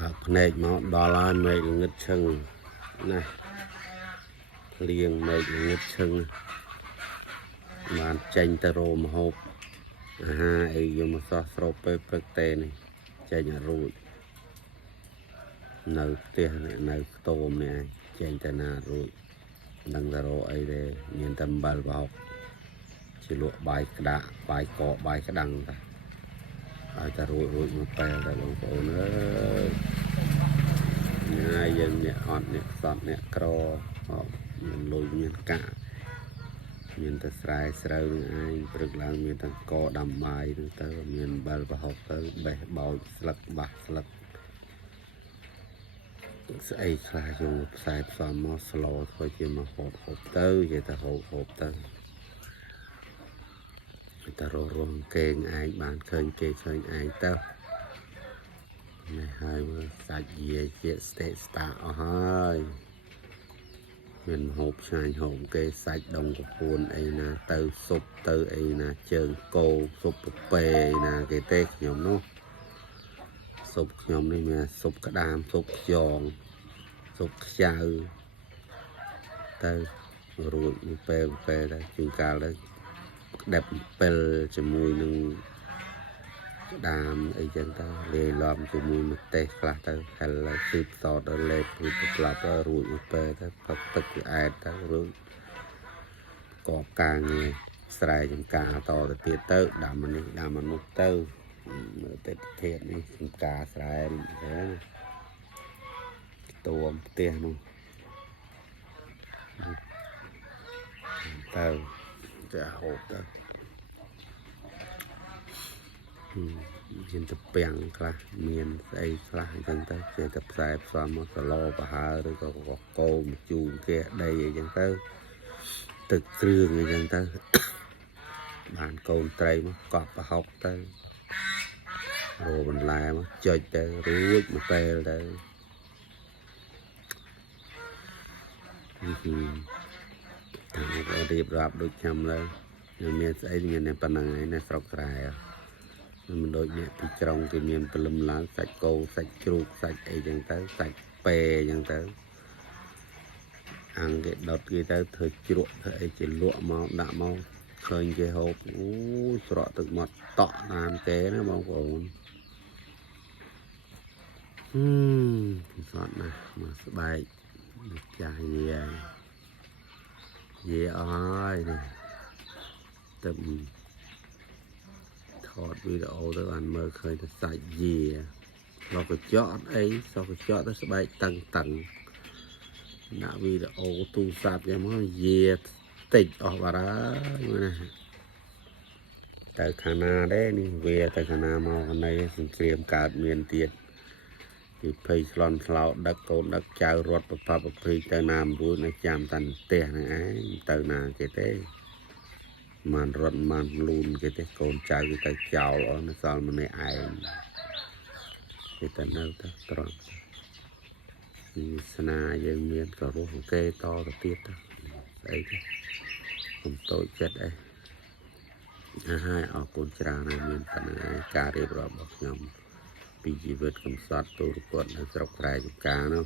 បើភ្នែកមកដល់ហើយមេឃល្ងឹតឈឹងណាភ្លៀងមេឃល្ងឹតឈឹងបានចេញទៅរោមហូបអាហារអីយកមកសោះស្រូបពេលព្រឹកទេនេះចេញរួចនៅផ្ទះនៅខ្ទមនេះចេញទៅណារួចនឹងទៅរកអីទេមានតែអំបិលបោកជាលក់បាយក្តាក់បាយកកបាយក្តាំងតាឲ្យតែរួចមកពេលតែបងប្អូនអើយញ៉ាយយើងអ្នកអត់អ្នកសត់អ្នកក្រមានលុយមានកាក់មានតែស្រែស្រូវនឹងឯងព្រឹកឡើងមានតែកដាំបាយនឹងទៅមានអំបិលប្រហុកទៅបេះបោចស្លឹកបាសស្លឹកស្អីខ្លះយកផ្សាយផ្សំមកស្លធ្វើជាមកហូបទៅនិយាយតែហូបទៅតែរងគេងឯងបានឃើញគេឃើញឯងទៅនេះហើយមើលសាច់យាយជាស្ទេស្តាអស់ហើយមានហូបឆ្ងាញ់ហូបគេសាច់ដុំកពួនអីណាទៅស៊ុបទៅអីណាជើងគោស៊ុបពពែអីណាគេទេខ្ញុំនោះស៊ុបខ្ញុំនេះមានស៊ុបក្តាមស៊ុបខ្យងស៊ុបខ្ចៅទៅរួចមួយពេលទៅជួនកាលទៅដាប់ពេលជាមួយនឹងក្តាមអីចឹងទៅលាយឡំជាមួយម្ទេសខ្លះទៅហិលស៊ីបសតទៅលេបរួចក្លាប់ទៅរួចមួយពេលទៅផឹកទឹកវាអែតទៅរួចកបការងារស្រែចំការតទៅទៀតទៅដាំនេះដាំនោះទៅមើលទេធាតនេះចំការស្រែហ្នឹងទួមផ្ទះនោះទៅចាហូបទៅមានតែពាំងខ្លះមានស្អីខ្លះអញ្ចឹងទៅជាតែផ្សាយផ្សំមកសឡប្រហើឬក៏កោមជូនគេដីអីចឹងទៅទឹកគ្រឿងអីចឹងទៅបានកូនត្រីមកកប់ប្រហុកទៅរោបន្លែមកចុចទៅរួចមួយពេលទៅតាមរៀបរាប់ដូចខ្ញុំលើមានស្អីមានតែប៉ុណ្្នឹងឯងនៅស្រុកស្រែមិនដូចអ្នកពីក្រុងគេមានព្រលឹមឡើងសាច់គោសាច់ជ្រូកសាច់អីចឹងទៅសាច់ពេចឹងទៅអាំងគេដុតគេទៅធ្វើជ្រក់ធ្វើអីជាលក់មកដាក់មកឃើញគេហូបអូស្រក់ទឹកមាត់តក់តាមគេណាបងប្អូនពិសោធន៍ណាស់មកស្បែកចាស់យាអស់ហើយនេះទឹកថតវីដេអូទៅបានមើលឃើញតែសាច់យាលោកកញ្ចក់អត់អីសោះកញ្ចក់ទៅស្បែកតឹងដាក់វីដេអូទូរស័ព្ទយ៉ាងមកយាតិចអស់បាត់ហើយណាទៅខាងណាដែរនេះវាទៅខាងណាមកខាងនេះសង្គ្រាមកើតមានទៀតពីភ័យឆ្លន់ឆ្លោដឹកកូនដឹកចៅរត់ប្រភេទទៅណាមិនរួចនៅចាំតាន់ផ្ទះហ្នឹងឯងទៅណាគេទេមិនរត់មិនលូនគេទេកូនចៅគេទៅចោលអស់នៅសល់ម្នាក់ឯងគេទៅនៅទៅត្រង់វាសនាយើងមានក៏រស់គេតទៅទៀតទៅស្អីទេខ្ញុំតូចចិត្តអីហើយអរគុណច្រើនហើយមានប៉ុណ្ណឹងឯងការរៀបរាប់របស់ខ្ញុំពីជីវិតកំសត់ទូរទស្សន៍នៅស្រុកស្រែចម្ការនោះ